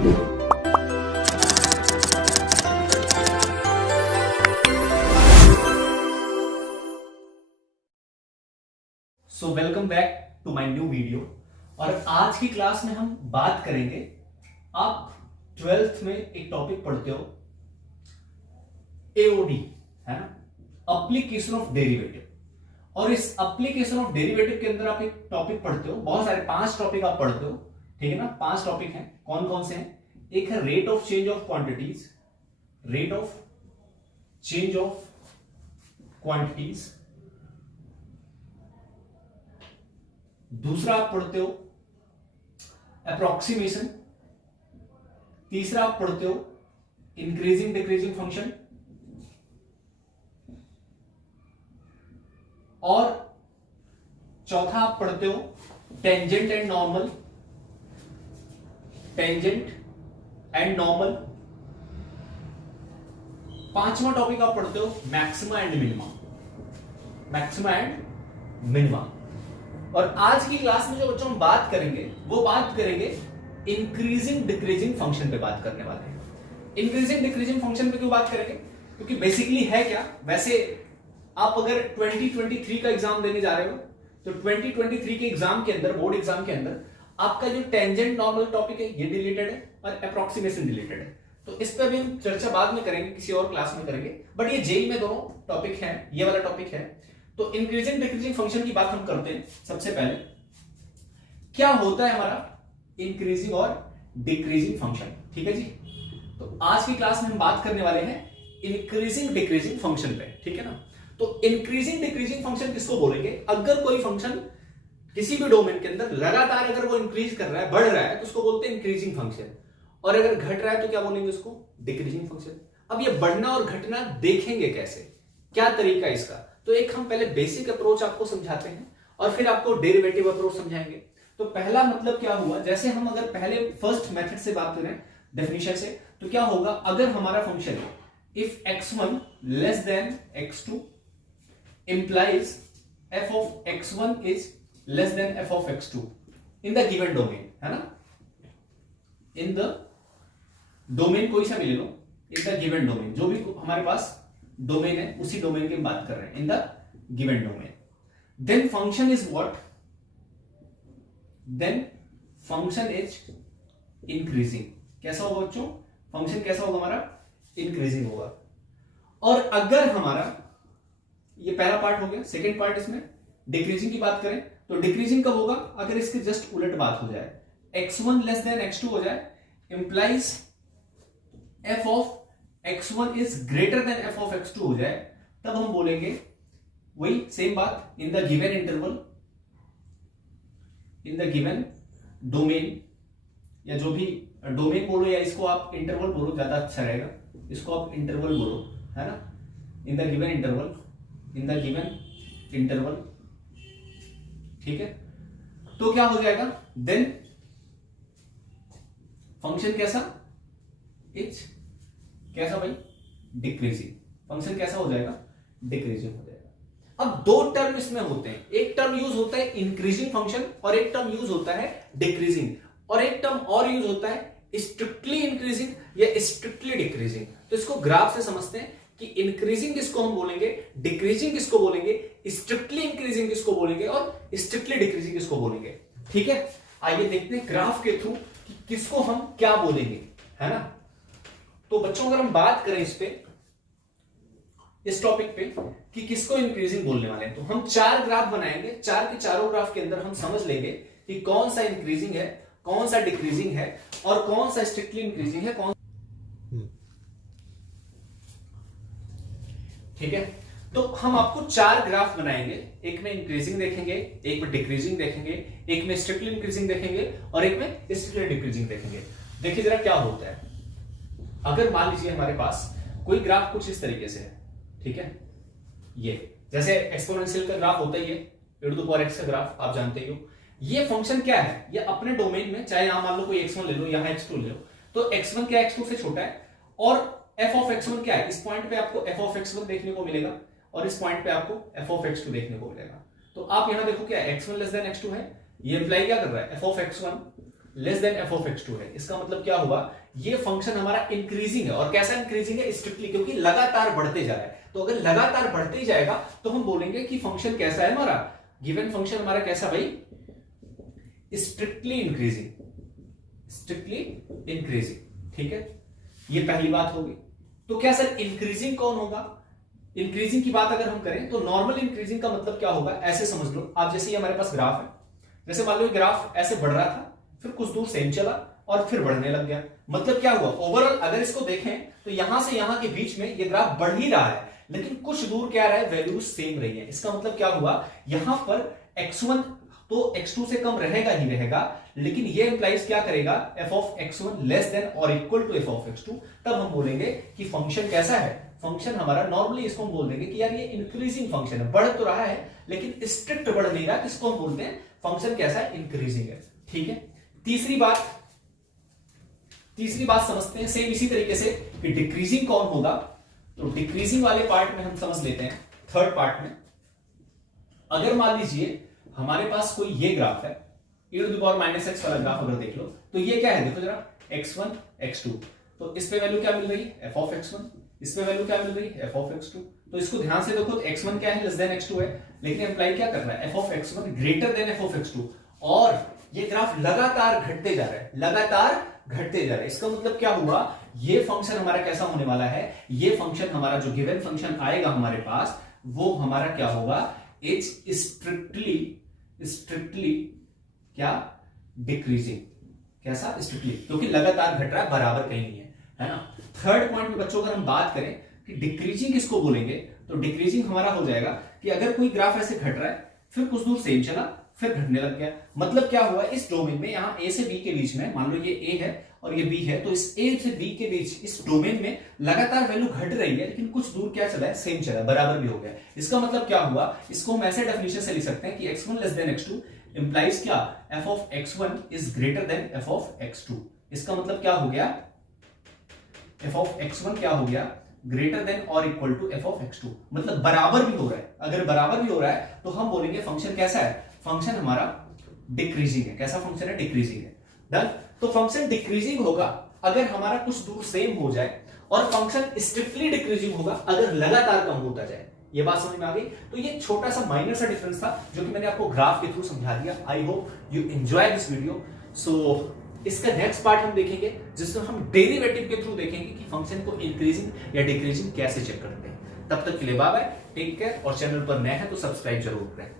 So welcome back to my new video. और आज की क्लास में हम बात करेंगे, आप 12th में एक टॉपिक पढ़ते हो एओडी, है ना, एप्लीकेशन ऑफ डेरिवेटिव। और इस एप्लीकेशन ऑफ डेरिवेटिव के अंदर आप एक टॉपिक पढ़ते हो, बहुत सारे 5 टॉपिक आप पढ़ते हो, ठीक है ना। 5 टॉपिक हैं, कौन कौन से हैं? एक है rate of change of quantities, rate of change of quantities. दूसरा आप पढ़ते हो अप्रोक्सीमेशन। तीसरा आप पढ़ते हो इंक्रीजिंग डिक्रीजिंग फंक्शन। और चौथा आप पढ़ते हो tangent and normal, tangent and normal. पांचवा टॉपिक आप पढ़ते हो maxima and minima, maxima and minima. और आज की क्लास में जो बच्चों हम बात करेंगे वो बात करेंगे इंक्रीजिंग डिक्रीजिंग फंक्शन पे बात करने वाले हैं। इंक्रीजिंग डिक्रीजिंग फंक्शन पे क्यों बात करेंगे? क्योंकि बेसिकली है क्या, वैसे आप अगर 2023 का एग्जाम देने जा रहे हो तो 2023 के एग्जाम के अंदर, बोर्ड एग्जाम के अंदर, आपका जो टेंजेंट नॉर्मल टॉपिक है ये डिलीटेड है और अप्रोक्सीमेशन डिलीटेड है। तो इस पर भी हम चर्चा बाद में करेंगे, किसी और क्लास में करेंगे, बट ये जेई में दोनों टॉपिक है, ये वाला टॉपिक है। तो इंक्रीजिंग डिक्रीजिंग फंक्शन की बात हम करते हैं। सबसे पहले क्या होता है हमारा इंक्रीजिंग और डिक्रीजिंग फंक्शन, ठीक है जी। तो आज की क्लास में हम बात करने वाले हैं इंक्रीजिंग डिक्रीजिंग फंक्शन पे, ठीक है ना। तो इंक्रीजिंग डिक्रीजिंग फंक्शन किसको बोलेंगे? अगर कोई फंक्शन किसी भी डोमेन के अंदर लगातार अगर वो इंक्रीज कर रहा है, बढ़ रहा है, तो उसको बोलते हैं इंक्रीजिंग फंक्शन। और अगर घट रहा है तो क्या बोलेंगे उसको? Decreasing function. अब ये बढ़ना और घटना देखेंगे कैसे, क्या तरीका है इसका? तो एक हम पहले बेसिक अप्रोच आपको समझाते हैं और फिर आपको डेरिवेटिव अप्रोच समझाएंगे। तो पहला मतलब क्या हुआ, जैसे हम अगर पहले फर्स्ट मेथड से बात करें, डेफिनेशन से, तो क्या होगा अगर हमारा फंक्शन है if x1 less then x2 implies f of x1 is less than f of x2 in the given domain, है ना। इन द डोमेन कोई सा भी ले लो, इन द गिवन डोमेन, जो भी हमारे पास डोमेन है उसी डोमेन की हम बात कर रहे हैं, in the given domain, then function is what, then function is increasing. कैसा होगा बच्चों? फंक्शन कैसा होगा हमारा? इंक्रीजिंग होगा। और अगर हमारा ये पहला पार्ट हो गया, सेकेंड पार्ट इसमें डिक्रीजिंग की बात करें तो डिक्रीजिंग कब होगा? अगर इसके जस्ट उलट बात हो जाए, x1 लेस देन x2 हो जाए, implies f of x1 is greater than f of x2 हो जाए, तब हम बोलेंगे वही सेम बात, इन the given interval, in the given domain, या जो भी डोमेन बोलो या इसको आप इंटरवल बोलो, ज्यादा अच्छा रहेगा, इसको आप इंटरवल बोलो, है ना। इन the given interval, in the given interval, ठीक है। तो क्या हो जाएगा? देन फंक्शन कैसा? इज कैसा भाई? डिक्रीजिंग। फंक्शन कैसा हो जाएगा? डिक्रीजिंग हो जाएगा। अब दो टर्म इसमें होते हैं, एक टर्म यूज होता है इंक्रीजिंग फंक्शन और एक टर्म यूज होता है डिक्रीजिंग, और एक टर्म और यूज होता है स्ट्रिक्टली इंक्रीजिंग या स्ट्रिक्टली डिक्रीजिंग। तो इसको ग्राफ से समझते हैं कि इंक्रीजिंग किसको हम बोलेंगे, डिक्रीजिंग किसको बोलेंगे, स्ट्रिक्टली इंक्रीजिंग किसको बोलेंगे और स्ट्रिक्टली डिक्रीजिंग किसको बोलेंगे, ठीक है। आइए देखते हैं ग्राफ के थ्रू कि किसको हम क्या बोलेंगे, है ना। तो बच्चों अगर हम बात करें इस पे, इस टॉपिक पे कि किसको इंक्रीजिंग बोलने वाले हैं, तो हम 4 ग्राफ बनाएंगे। 4 के चारों ग्राफ के अंदर हम समझ लेंगे कि कौन सा इंक्रीजिंग है, कौन सा डिक्रीजिंग है और कौन सा स्ट्रिक्टली इंक्रीजिंग है, कौन, ठीक है। तो हम आपको 4 ग्राफ बनाएंगे, एक में इंक्रीजिंग देखेंगे, एक में डिक्रीजिंग देखेंगे, एक में स्ट्रिक्टली इंक्रीजिंग देखेंगे और एक में स्ट्रिक्टली डिक्रीजिंग देखेंगे। देखिए जरा क्या होता है। अगर मान लीजिए हमारे पास कोई ग्राफ कुछ इस तरीके से है, ठीक है, ये जैसे एक्सपोनेंशियल का ग्राफ होता ही है, e⁻x का ग्राफ आप जानते ही हो। ये फंक्शन क्या है, ये अपने डोमेन में, चाहे यहां मान लो कोई x1 ले लो, यहां x2 ले लो, तो x1 क्या x2 से छोटा है, और f ऑफ x1 क्या है, इस पॉइंट पे आपको f ऑफ x1 देखने को मिलेगा और इस पॉइंट पे आपको f ऑफ x2 देखने को मिलेगा। तो आप यहां देखो क्या x1 लेस देन x2 है, ये इंप्लाई क्या कर रहा है, f of x1 less then F of x2 है। इसका मतलब क्या हुआ, ये फंक्शन हमारा इंक्रीजिंग है। और कैसा इंक्रीजिंग है, स्ट्रिक्टली, क्योंकि लगातार बढ़ते जा रहा है। तो अगर लगातार बढ़ते ही जाएगा तो हम बोलेंगे कि फंक्शन कैसा है हमारा, गिवन फंक्शन हमारा कैसा भाई, स्ट्रिक्टली इंक्रीजिंग, स्ट्रिक्टली इंक्रीजिंग। ठीक है, ये पहली बात होगी। तो क्या सर इंक्रीजिंग कौन होगा, इंक्रीजिंग की बात अगर हम करें तो नॉर्मल इंक्रीजिंग का मतलब क्या होगा, ऐसे समझ लो आप, जैसे ये हमारे पास ग्राफ है, जैसे मान लो ग्राफ ऐसे बढ़ रहा था, फिर कुछ दूर सेम चला और फिर बढ़ने लग गया। मतलब क्या हुआ, ओवरऑल अगर इसको देखें तो यहां से यहां के बीच में ये ग्राफ बढ़ ही रहा है, लेकिन कुछ दूर क्या रहा है, वैल्यूज सेम रही है। इसका मतलब क्या हुआ, यहां पर x1 तो x2 से कम रहेगा ही रहेगा, लेकिन ये इंप्लाइज क्या करेगा, f of x1 less than और equal to f of x2। तब हम बोलेंगे कि फंक्शन कैसा है, फंक्शन हमारा नॉर्मली इसको हम बोल देंगे कि यार ये इंक्रीजिंग फंक्शन है, बढ़ तो रहा है लेकिन स्ट्रिक्ट बढ़ नहीं रहा, किसको हम बोलते हैं, फंक्शन कैसा है, इंक्रीजिंग है। ठीक है, तीसरी बात समझते हैं सेम इसी तरीके से कि डिक्रीजिंग कौन होगा। तो डिक्रीजिंग वाले पार्ट में हम समझ लेते हैं, थर्ड पार्ट में, अगर मान लीजिए हमारे पास कोई ये ग्राफ है, e⁻⁻x वाला ग्राफ अगर देख लो तो ये क्या है, देखो जरा, x1 x2, तो इस पे वैल्यू क्या मिल रही है, f ऑफ x1, इस पे वैल्यू क्या मिल रही है, f ऑफ x2। तो इसको ध्यान से देखो, x1 क्या है, लेस देन x2 है, लेकिन एम्प्लाई क्या कर रहा है, f of x1 greater than f of x2, और ये ग्राफ लगातार घटते जा रहा है, लगातार घटते जा रहा है। इसका मतलब क्या हुआ, ये फंक्शन हमारा कैसा होने वाला है, ये फंक्शन हमारा जो गिवन फंक्शन आएगा हमारे पास, वो हमारा क्या होगा, इट्स स्ट्रिक्टली क्या, डिक्रीजिंग। कैसा, स्ट्रिक्टली, क्योंकि लगातार घट रहा है, बराबर कहीं नहीं है ना। थर्ड पॉइंट में बच्चों अगर हम बात करें कि डिक्रीजिंग किसको बोलेंगे, तो डिक्रीजिंग हमारा हो जाएगा कि अगर कोई ग्राफ ऐसे घट रहा है, फिर कुछ दूर सेम चला, फिर घटने लग गया। मतलब क्या हुआ, इस डोमेन में, यहां ए से बी के बीच में, मान लो ये ए है और ये बी है, तो इस ए से बी के बीच इस डोमेन में लगातार वैल्यू घट रही है, लेकिन कुछ दूर क्या चला है, सेम चला, बराबर भी हो गया। इसका मतलब क्या हुआ, इसको हम ऐसे डेफिनेशन से लिख सकते हैं कि x1 less then x2 implies क्या, f of x1 is greater than f of x2। इसका मतलब क्या हो गया, f ऑफ x1 क्या हो गया, ग्रेटर देन और equal to f of x2, मतलब बराबर भी हो रहा है। अगर बराबर भी हो रहा है तो हम बोलेंगे फंक्शन कैसा है, फंक्शन हमारा डिक्रीजिंग है। कैसा फंक्शन है, डिक्रीजिंग है। डन। तो फंक्शन डिक्रीजिंग होगा अगर हमारा कुछ दूर सेम हो जाए, और फंक्शन स्ट्रिक्टली डिक्रीजिंग होगा अगर लगातार कम होता जाए। ये बात समझ में आ गई। तो ये छोटा सा माइनर सा डिफरेंस था जो कि मैंने आपको ग्राफ के थ्रू समझा दिया। I hope you enjoy this video. So इसका नेक्स्ट पार्ट हम देखेंगे जिसमें हम डेरिवेटिव के थ्रू देखेंगे कि फंक्शन को इंक्रीजिंग या डिक्रीजिंग कैसे चेक करते हैं। तब तक के लिए बाय बाय, टेक केयर, और चैनल पर नए हैं तो सब्सक्राइब जरूर करें।